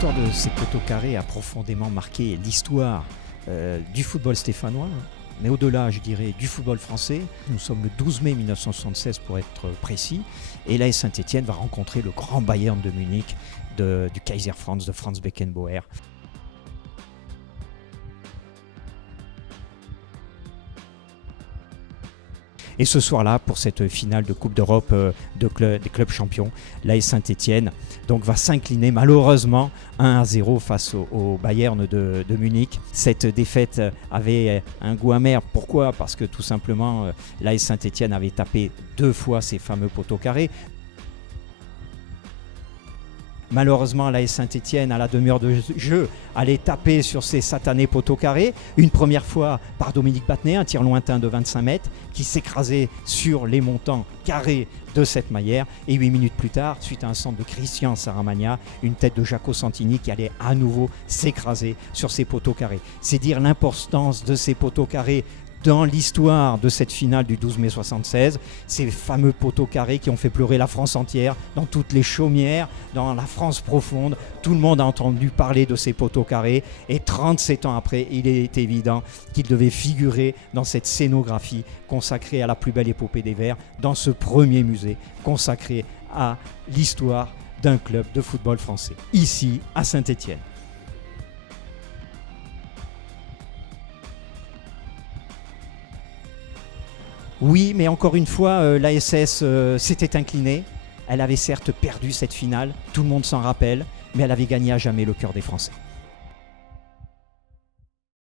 L'histoire de ces poteaux carrés a profondément marqué l'histoire du football stéphanois, mais au-delà, je dirais, du football français. Nous sommes le 12 mai 1976 pour être précis, et l'AS Saint-Étienne va rencontrer le grand Bayern de Munich du Kaiser Franz, de Franz Beckenbauer. Et ce soir-là, pour cette finale de Coupe d'Europe des clubs champions, l'AS Saint-Étienne va s'incliner malheureusement 1-0 face au Bayern de Munich. Cette défaite avait un goût amer. Pourquoi ? Parce que tout simplement, l'AS Saint-Étienne avait tapé 2 fois ces fameux poteaux carrés. Malheureusement, l'AS Saint-Étienne, à la demi-heure de jeu, allait taper sur ces satanés poteaux carrés. Une première fois par Dominique Battenet, un tir lointain de 25 mètres qui s'écrasait sur les montants carrés de cette Maillère. Et 8 minutes plus tard, suite à un centre de Christian Saramagna, une tête de Jaco Santini qui allait à nouveau s'écraser sur ces poteaux carrés. C'est dire l'importance de ces poteaux carrés dans l'histoire de cette finale du 12 mai 76, ces fameux poteaux carrés qui ont fait pleurer la France entière, dans toutes les chaumières, dans la France profonde, tout le monde a entendu parler de ces poteaux carrés, et 37 ans après, il est évident qu'ils devaient figurer dans cette scénographie consacrée à la plus belle épopée des Verts, dans ce premier musée consacré à l'histoire d'un club de football français, ici à Saint-Étienne. Oui, mais encore une fois, l'ASS s'était inclinée. Elle avait certes perdu cette finale, tout le monde s'en rappelle, mais elle avait gagné à jamais le cœur des Français.